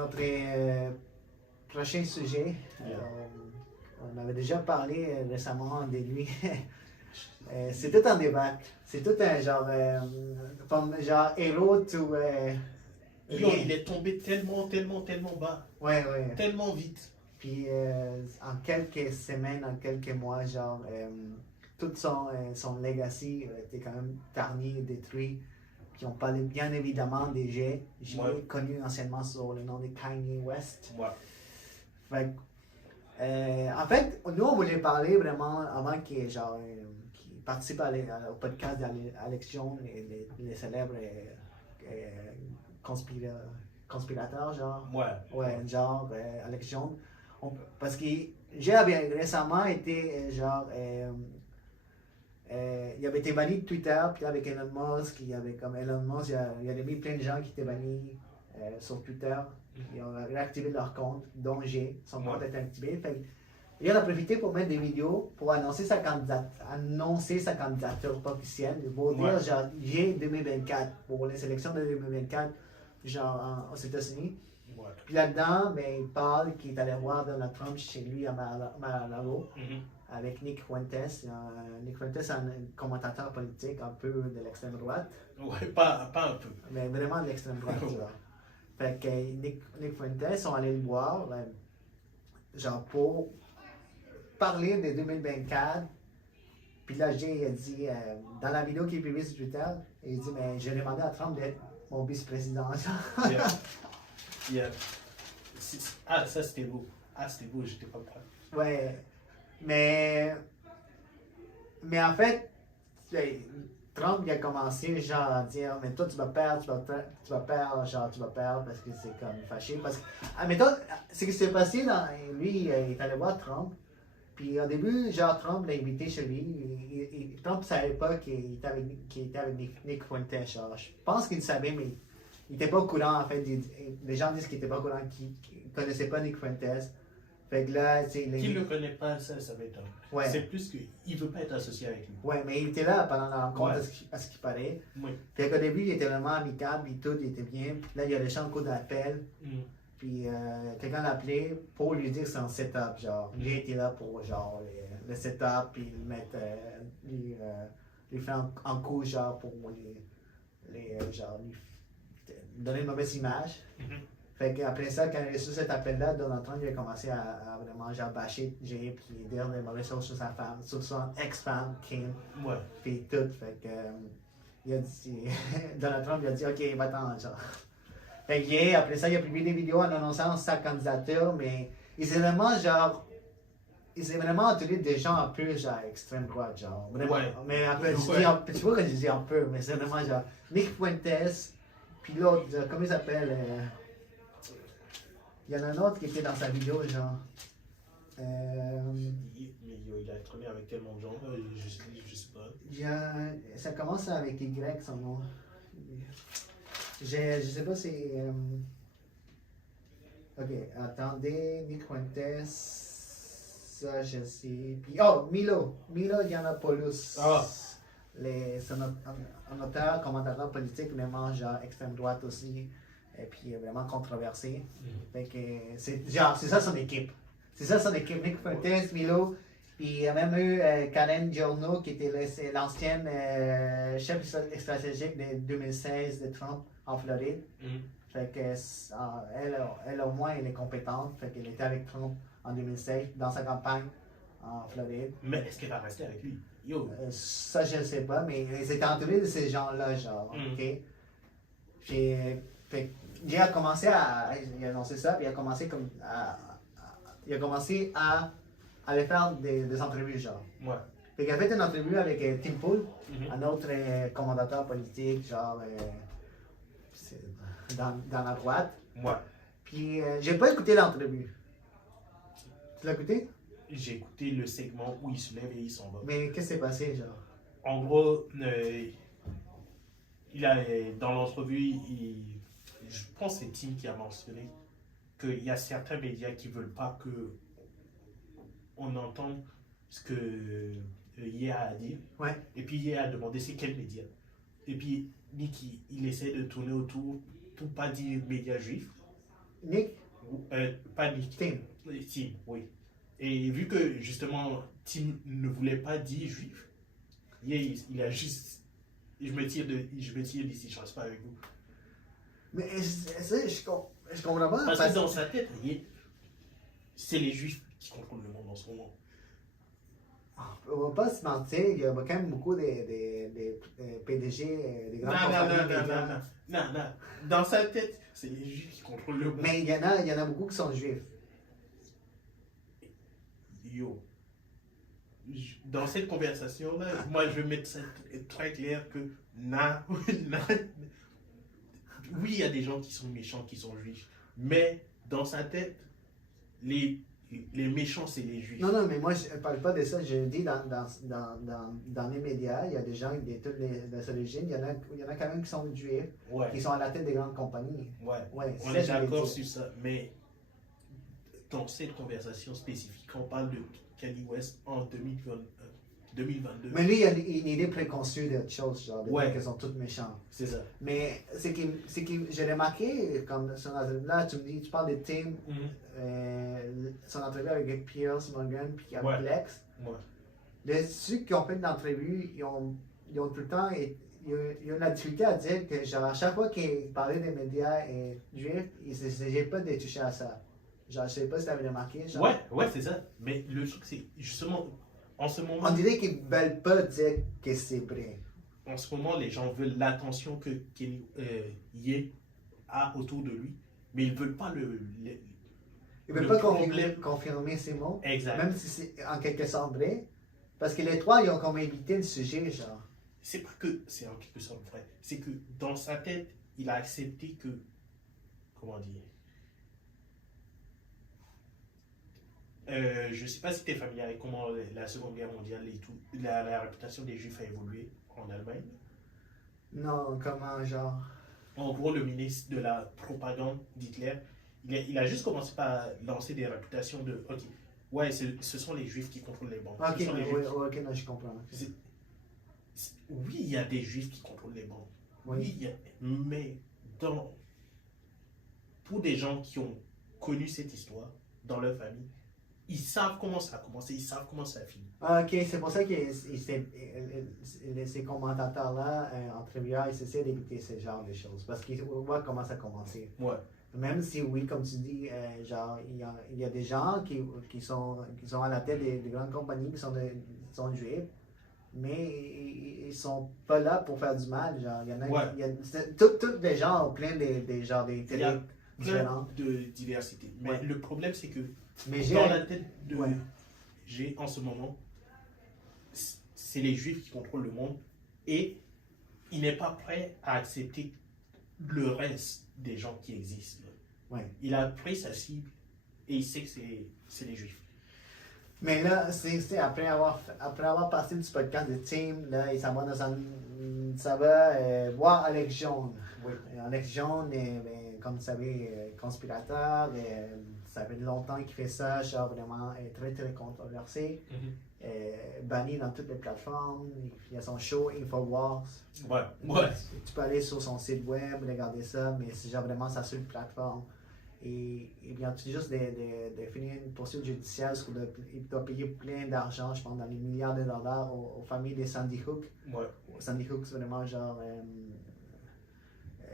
notre prochain sujet. On avait déjà parlé récemment de lui. C'est tout un débat. C'est tout un genre, genre héros ou. Non, il est tombé tellement bas. Ouais, ouais. Tellement vite. Puis en quelques semaines, en quelques mois, genre, tout son legacy était quand même tarni, détruit. Puis on parlait bien évidemment des G. J'ai connu anciennement sous le nom de Kanye West. Ouais. Fait, en fait, nous on voulait parler vraiment avant qu'il participe au podcast d'Alex Jones, les célèbres conspirateurs, genre. Ouais, genre Alex Jones. Parce que j'ai récemment été il avait été banni de Twitter, puis avec Elon Musk, Elon Musk, il y avait mis plein de gens qui étaient bannis sur Twitter. Ils ont réactivé leur compte, dont son compte était activé. Fait, il a profité pour mettre des vidéos pour annoncer sa candidature officielle. Il va dire genre J 2024 pour les sélections de 2024 aux États-Unis. Puis là-dedans, il parle qu'il est allé voir Donald Trump chez lui à Mar-a-Lago avec Nick Fuentes. Nick Fuentes est un commentateur politique un peu de l'extrême droite. Ouais, pas un peu. Mais vraiment de l'extrême droite, tu vois. Fait que Nick Fuentes sont allés le voir, genre pour parler de 2024. Puis là, Jay a dit, dans la vidéo qui est publiée sur Twitter, il dit, mais j'ai demandé à Trump d'être mon vice-président. Ah, ça c'était beau. J'étais pas prêt. Ouais, mais en fait, Trump il a commencé genre à dire mais toi tu vas perdre parce que c'est comme fâché parce que mettons ce qui s'est passé lui il est allé voir Trump puis au début genre Trump l'a invité chez lui Trump savait pas qu'il était avec Nick Fuentes genre je pense qu'il savait mais il était pas au courant en fait les gens disent qu'il était pas au courant qu'il connaissait pas Nick Fuentes. Fait que là, qui ne le connaît pas, ça m'étonne. Ouais. C'est plus qu'il ne veut pas être associé avec lui. Ouais, mais il était là pendant la rencontre, à ce qu'il paraît. Oui. Fait qu'au début, il était vraiment amicable, puis tout, il était bien. Puis là, il a reçu un coup d'appel. Puis quelqu'un l'a appelé pour lui dire que c'est un setup, genre. Il était là pour, genre, le setup, puis lui faire un coup, genre, pour genre, lui donner une mauvaise image. Fait qu'après ça, quand il a reçu cet appel-là, Donald Trump il a commencé à vraiment genre bâcher Jay puis dire des mauvaises choses sur sa femme, sur son ex-femme, Kim. Ouais. Puis tout. Fait que il a dit, Donald Trump il a dit ok, va-t'en, genre. Fait que après ça, il a publié des vidéos en annonçant sa candidature, mais il s'est vraiment entouré des gens un peu genre extrême droite, genre. Vraiment. Ouais. Mais après, tu vois que je dis un peu, mais c'est vraiment genre Nick Fuentes, puis l'autre, comment il s'appelle il y en a un autre qui était dans sa vidéo, genre. Il a traîné avec tellement de gens, je sais pas. Ça commence avec Y, son nom. Je sais pas si. Ok, attendez, Nick Fuentes. Ça, je sais. Puis, Milo Yiannopoulos. C'est un auteur, commentateur politique, vraiment, genre, extrême droite aussi. Et puis vraiment controversé. Fait que c'est ça son équipe. C'est ça son équipe. Nick Fuentes, Milo. Puis il y a même eu Karen Giorno qui était l'ancienne chef stratégique de 2016 de Trump en Floride. Fait que elle au moins elle est compétente. Fait qu'elle était avec Trump en 2016 dans sa campagne en Floride. Mais est-ce qu'elle va rester avec lui? Ça je ne sais pas, mais ils étaient entourés de ces gens-là, genre. Ok. Puis il a commencé il a annoncé ça, puis il a commencé à aller faire des entrevues, genre. Ouais. Fait qu'il a fait une entrevue avec Tim Pool, un autre commentateur politique, genre, dans la droite. Ouais. Puis j'ai pas écouté l'entrevue. Tu l'as écouté? J'ai écouté le segment où il se lève et il s'en va. Mais qu'est-ce qui s'est passé, genre? En gros, dans l'entrevue, je pense que c'est Tim qui a mentionné qu'il y a certains médias qui ne veulent pas qu'on entende ce que Yéa a dit. Ouais. Et puis Yéa a demandé c'est quel média. Et puis Nick, il essaie de tourner autour pour pas dire média juif. Nick? Pas Nick. Tim. Tim, oui. Et vu que justement Tim ne voulait pas dire juif, il a juste. Je me tire d'ici, je ne reste pas avec vous. Mais je comprends pas. Parce que dans sa tête, c'est les juifs qui contrôlent le monde en ce moment. On va pas se mentir, il y a quand même beaucoup de PDG, des grandes compagnies. Non. Dans sa tête, c'est les juifs qui contrôlent le monde. Mais il y en a beaucoup qui sont juifs. Yo. Dans cette conversation-là, moi je vais mettre ça très clair que oui, il y a des gens qui sont méchants, qui sont juifs, mais dans sa tête, les méchants, c'est les juifs. Non, mais moi, je ne parle pas de ça. Je dis dans les médias, il y a des gens de toutes les origines. Il y en a quand même qui sont juifs, qui sont à la tête des grandes compagnies. Ouais, on est d'accord sur ça. Mais dans cette conversation spécifique, on parle de Kanye West en 2022. Mais lui, il a une idée préconçue d'autres choses, genre de dire qu'ils sont tous méchants. C'est ça. Mais c'est que j'ai remarqué, comme son entrevue, là, tu parles de Tim, son entrevue avec Piers Morgan, puis avec Lex. Ceux qui ont fait l'entrevue, ils ont tout le temps, ils ont la difficulté à dire que, genre, à chaque fois qu'ils parlaient des médias juifs, ils n'essayaient pas de toucher à ça. Genre, je sais pas si tu avais remarqué. Genre. Ouais, c'est ça. Mais le truc, c'est justement, en ce moment. On dirait qu'ils veulent pas dire que c'est vrai. En ce moment, les gens veulent l'attention que Ye a autour de lui, mais ils veulent pas ils veulent pas confirmer ces mots. Exact. Même si c'est en quelque sorte vrai. Parce que les trois, ils ont comme évité le sujet, genre. C'est pas que c'est en quelque sorte vrai. C'est que dans sa tête, il a accepté que. Comment dire? Je ne sais pas si tu es familier avec comment la Seconde Guerre mondiale et tout, la réputation des Juifs a évolué en Allemagne. Non, comment, genre? En gros, le ministre de la propagande d'Hitler, il a juste commencé par lancer des réputations de ok, ouais, ce sont les Juifs qui contrôlent les banques. Ok, non, je comprends. Oui, il y a des Juifs qui contrôlent les banques. Oui, mais pour des gens qui ont connu cette histoire dans leur famille, ils savent comment ça a commencé, ils savent comment ça a fini. Ok, c'est pour ça que ces commentateurs-là, entrevueurs, ils essaient d'éviter ce genre de choses. Parce qu'ils voient comment ça a commencé. Ouais. Même si, oui, comme tu dis, genre, il y a des gens qui sont à la tête des grandes compagnies qui sont juifs, mais ils sont pas là pour faire du mal. Genre, il y en a, tous les gens ont plein des genres d'intérêts différents. De diversité. Mais le problème, c'est que dans la tête de G en ce moment, c'est les Juifs qui contrôlent le monde et il n'est pas prêt à accepter le reste des gens qui existent. Il a pris sa cible et il sait que c'est les Juifs. Mais là, c'est après avoir passé du podcast de Tim, là, il s'en va ça va voir Alex Jones. Alex Jones est, comme vous savez, conspirateur. Ça fait longtemps qu'il fait ça, genre vraiment très très controversé. Banni dans toutes les plateformes. Il y a son show Infowars. Tu peux aller sur son site web, regarder ça, mais c'est genre vraiment sa seule plateforme. Et il vient tout juste de finir une poursuite judiciaire parce qu'il doit payer plein d'argent, je pense, dans les milliards de dollars aux familles des Sandy Hook. Sandy Hook, c'est vraiment genre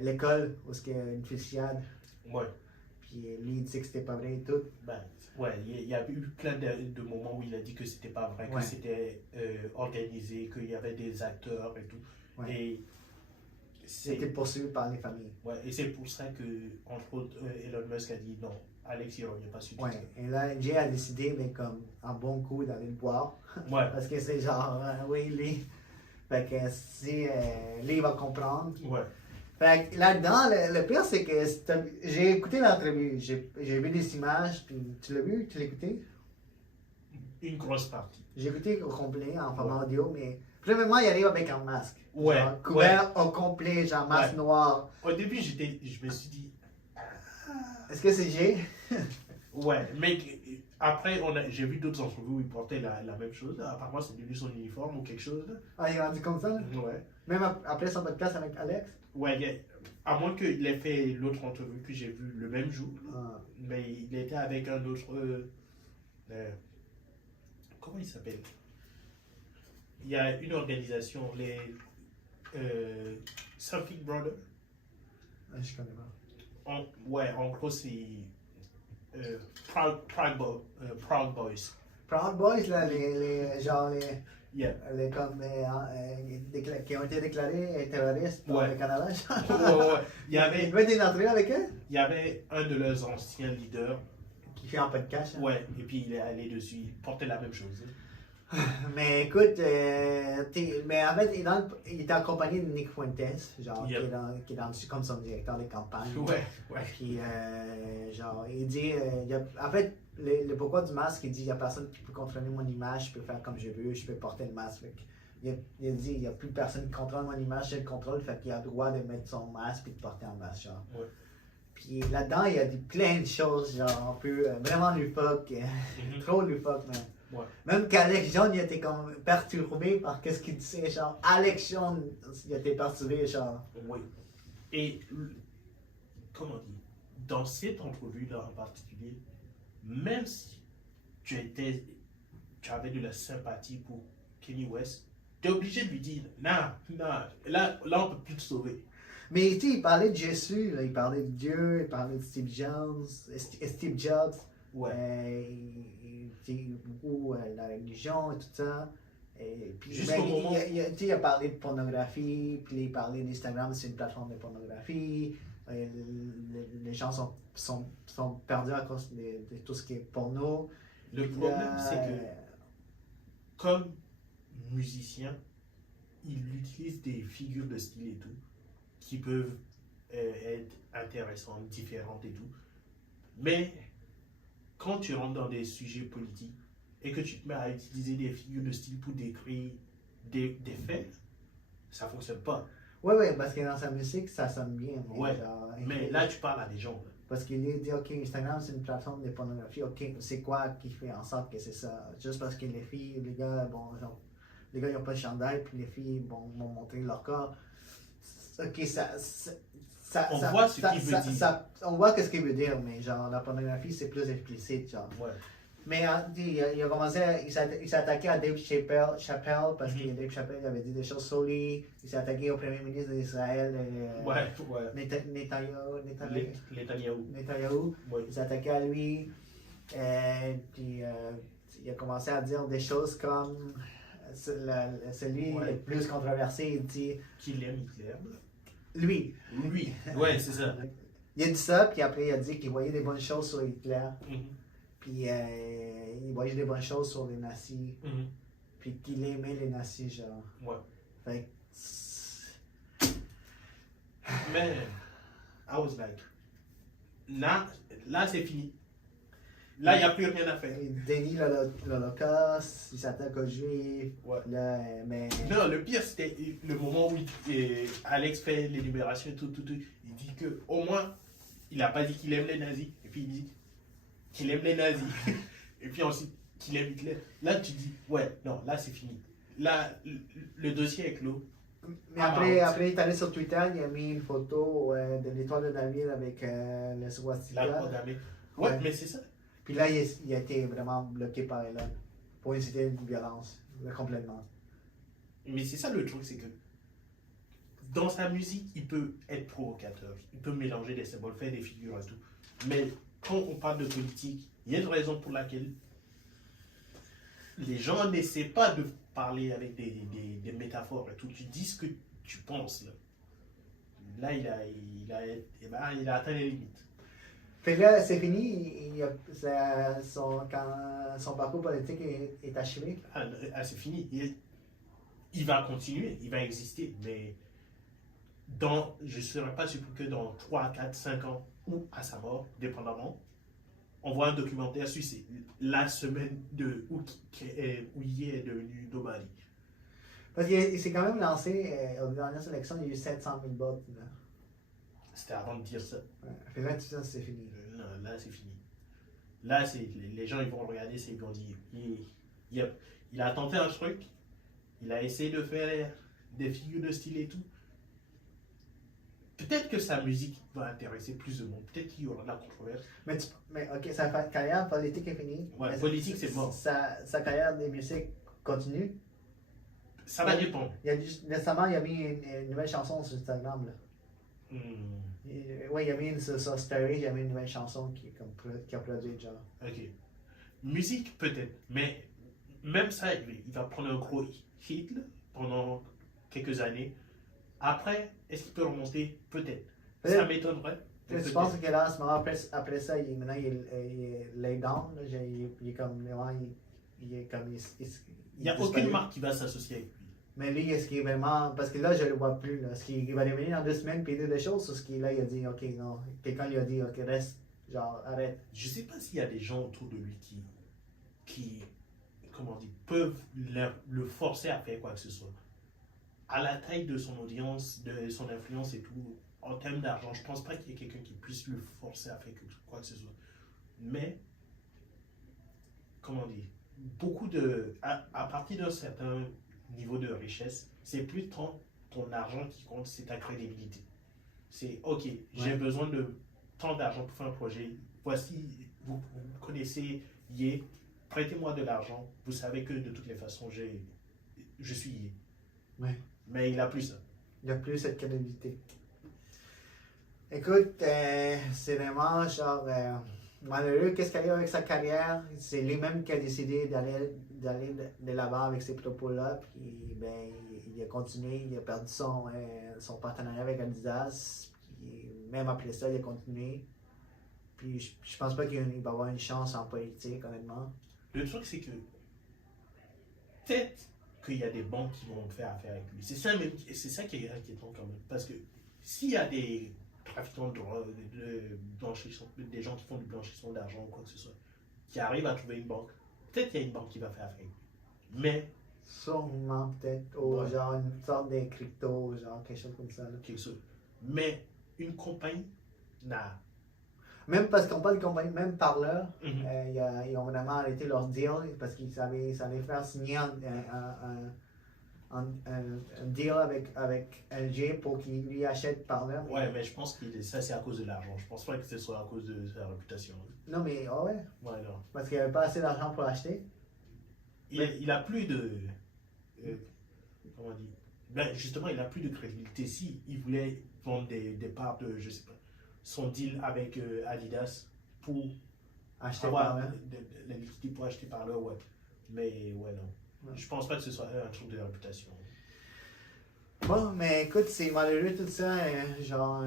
l'école où il y a une fusillade. Puis lui, il dit que c'était pas vrai et tout. Il y a eu plein de moments où il a dit que c'était pas vrai, que c'était organisé, qu'il y avait des acteurs et tout. Et c'était poursuivi par les familles. Et c'est pour ça que, entre autres, Elon Musk a dit non, Alex, il n'y a pas su. Et là, Jay a décidé, mais comme un bon coup, d'aller le boire. Parce que c'est genre, lui. Fait que si lui, il va comprendre. Fait que là-dedans, le pire, c'est que j'ai écouté l'entrevue, j'ai vu des images, puis tu l'as vu, tu l'as écouté? Une grosse partie. J'ai écouté au complet, en format audio, mais premièrement, il arrive avec un masque. Genre, couvert au complet, genre masque noir. Au début, je me suis dit... Est-ce que c'est Jay? mais Après, j'ai vu d'autres entrevues où il portait la même chose. Apparemment, c'est devenu son uniforme ou quelque chose. Ah, il est rendu comme ça? Là? Ouais. Même après son podcast avec Alex? Ouais, à moins qu'il ait fait l'autre entrevue que j'ai vue le même jour. Ah. Mais il était avec un autre. Comment il s'appelle? Il y a une organisation, les Something Brothers. Ah, je connais pas. Ouais, en gros, c'est Proud Boys. Proud Boys, là, genre Yeah. comme, qui ont été déclarés terroristes dans Ouais. le Canada. Ouais. Il y avait, Il veut des entrevues avec eux? il y avait un de leurs anciens leaders. Qui fait un podcast. Hein. Ouais, et puis il est allé dessus, il portait la même chose. Mais écoute, mais en fait, il est accompagné de Nick Fuentes, genre, Yep. qui est dans, comme son directeur de campagne. Ouais, ouais. Puis, genre, il dit, en fait, le pourquoi du masque, il dit, il n'y a personne qui peut contrôler mon image, je peux faire comme je veux, je peux porter le masque. Il a dit, il n'y a plus personne qui contrôle mon image, je le contrôle, fait qu'il a le droit de mettre son masque et de porter un masque, genre. Ouais. Puis là-dedans, il y a plein de choses, genre, un peu, vraiment loufoque, trop loufoque, man. Ouais. Même qu'Alex Jones, il était comme perturbé par qu'est-ce qu'il disait, genre, Alex Jones, il était perturbé, genre. Oui. Et, comment dire, dans cette entrevue-là en particulier, même si tu avais de la sympathie pour Kanye West, tu es obligé de lui dire, non, là on peut plus te sauver. Mais tu sais, il parlait de Jésus, là, il parlait de Dieu, il parlait de Steve Jobs, Ouais. il disait beaucoup la religion et tout ça. Et puis, Jusqu'au moment- tu sais, il a parlé de pornographie, puis il parlait d'Instagram, c'est une plateforme de pornographie. Les gens sont perdus à cause de tout ce qui est porno. Le Puis problème, là, c'est que, comme musicien, il utilise des figures de style et tout, qui peuvent être intéressantes, différentes et tout. Mais quand tu rentres dans des sujets politiques et que tu te mets à utiliser des figures de style pour décrire des faits, ça ne fonctionne pas. ouais, parce que dans sa musique, ça sonne bien. Ouais, genre, mais là, tu parles à des gens. Là. Parce qu'il dit, OK, Instagram, c'est une plateforme de pornographie. OK, c'est quoi qui fait en sorte que c'est ça? Juste parce que les filles, les gars, bon, genre, les gars, ils n'ont pas de chandail, puis les filles, bon, vont montrer leur corps. OK, On voit ce qu'il veut dire. On voit ce qu'il veut dire, mais genre, la pornographie, c'est plus explicite, genre. Ouais. Mais il a commencé, il s'est attaqué à Dave Chappelle parce que Dave Chappelle avait dit des choses sur lui. Il s'est attaqué au premier ministre d'Israël, Ouais. Netanyahou. Ouais. Il s'est attaqué à lui. Puis il a commencé à dire des choses comme celui Ouais. le plus controversé. Il dit Qu'il aime Hitler. lui. Lui. Ouais, c'est ça. Il a dit ça, puis après il a dit qu'il voyait des bonnes choses sur Hitler. Mhm. Puis il voyait des bonnes choses sur les nazis. Mhm. Puis qu'il aimait les nazis, genre. Ouais. Fait Mais, I was like, là c'est fini. Là, il n'y a plus rien à faire. il dénie l'Holocauste, il s'attaque aux Juifs. Ouais. Là, mais. Non, le pire, c'était le moment où Alex fait l'énumération et tout. Il dit que au moins, il n'a pas dit qu'il aime les nazis. Et puis il dit qu'il aime les nazis. Et puis ensuite, qu'il aime Hitler. Là, tu dis, ouais, non, là, c'est fini. Là, le dossier est clos. Mais après, il est allé sur Twitter, il a mis une photo de l'étoile de David avec le swastika. La croix gammée. Ouais, mais c'est ça. Puis là, il a été vraiment bloqué par Elon pour inciter une violence, complètement. Mais c'est ça le truc, c'est que dans sa musique, il peut être provocateur. Il peut mélanger des symboles, faire des figures et tout. Mais quand on parle de politique, il y a une raison pour laquelle les gens n'essaient pas de parler avec des métaphores et tout. Tu dis ce que tu penses. Là, il a atteint les limites. Fait que là, c'est fini, son parcours politique est achevé. C'est fini. Il va continuer, il va exister, mais je ne serais pas surpris que dans 3, 4, 5 ans, ou à sa mort, dépendamment, on voit un documentaire sur la semaine de où il est devenu nobody. Parce qu'il s'est quand même lancé aux dernières élections, il y a eu 700 000 votes. Là. C'était avant de dire ça. Ouais. Fait que là, tout ça, c'est fini. Non, là, c'est fini. Là, les gens ils vont le regarder, ils vont dire il a tenté un truc, il a essayé de faire des figures de style et tout. Peut-être que sa musique va intéresser plus de monde. Peut-être qu'il y aura de la controverse. Mais ok, sa carrière politique est finie. Ouais, Mais politique, c'est mort. Sa carrière de musique continue. Ça va dépendre. Récemment, il a mis une nouvelle chanson sur Instagram. Là. Oui, il a mis sur Story, il a mis une nouvelle chanson qui a produit, genre. Ok. Musique, peut-être. Mais même ça, il va prendre un gros hit là, pendant quelques années. Après, est-ce qu'il peut remonter? Peut-être. Ça m'étonnerait. Je pense que là, en ce moment, après ça, maintenant, il est lay down. Là, il est comme. Il est comme. Il n'y a aucune marque qui va s'associer avec lui. Mais lui, est-ce qu'il est vraiment. Parce que là, je ne le vois plus. Est-ce qu'il va revenir dans 2 semaines et dire des choses? Ou est-ce qu'il là, il a dit, ok, non. Quelqu'un lui a dit, ok, reste. Genre, arrête. Je ne sais pas s'il y a des gens autour de lui qui comment dire, peuvent le forcer à faire quoi que ce soit. À la taille de son audience, de son influence et tout, en termes d'argent, je ne pense pas qu'il y ait quelqu'un qui puisse le forcer à faire quoi que ce soit. Mais, comment dire, à partir d'un certain niveau de richesse, c'est plus tant ton argent qui compte, c'est ta crédibilité. C'est, ok, j'ai besoin de tant d'argent pour faire un projet. Voici, vous connaissez Yé, prêtez-moi de l'argent. Vous savez que de toutes les façons, je suis Yé. Ouais. Mais il n'a plus ça. Il n'a plus cette crédibilité. Écoute, c'est vraiment genre malheureux. Qu'est-ce qu'il arrive avec sa carrière? C'est lui-même qui a décidé d'aller de l'avant avec ces propos-là. Puis ben, il a continué, il a perdu son partenariat avec Adidas. Puis même après ça, il a continué. Puis je pense pas qu'il va avoir une chance en politique, honnêtement. Le truc, c'est que peut-être qu'il y a des banques qui vont faire affaire avec lui. C'est ça qui est inquiétant quand même. Parce que s'il y a des trafiquants de drogue, des gens qui font du blanchissement d'argent ou quoi que ce soit, qui arrivent à trouver une banque, peut-être qu'il y a une banque qui va faire affaire avec lui. Mais. Sûrement, peut-être. Genre une sorte de crypto, genre quelque chose comme ça. Là. Quelque chose. Mais une compagnie n'a. Même parce qu'on parle de compagnie, même Parler, ils ont vraiment arrêté leur deal parce qu'ils savaient ça allait faire signer un deal avec LG pour qu'il lui achète Parler. Ouais, mais je pense que ça c'est à cause de l'argent. Je pense pas que ce soit à cause de sa réputation. Non, mais ouais. Ouais, non. Parce qu'il n'y avait pas assez d'argent pour l'acheter. Il a plus de. Comment dire? Ben, justement, il a plus de crédibilité. Si il voulait vendre des parts de, je sais pas, son deal avec Adidas pour acheter avoir la liquidité pour acheter par là, ouais. Mais ouais, non. Ouais. Je pense pas que ce soit un truc de réputation. Bon, mais écoute, c'est malheureux tout ça. Genre,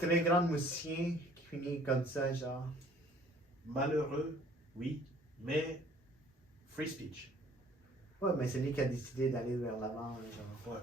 très grand musicien qui finit comme ça, genre. Malheureux, oui, mais free speech. Ouais, mais c'est lui qui a décidé d'aller vers l'avant, genre. Ouais.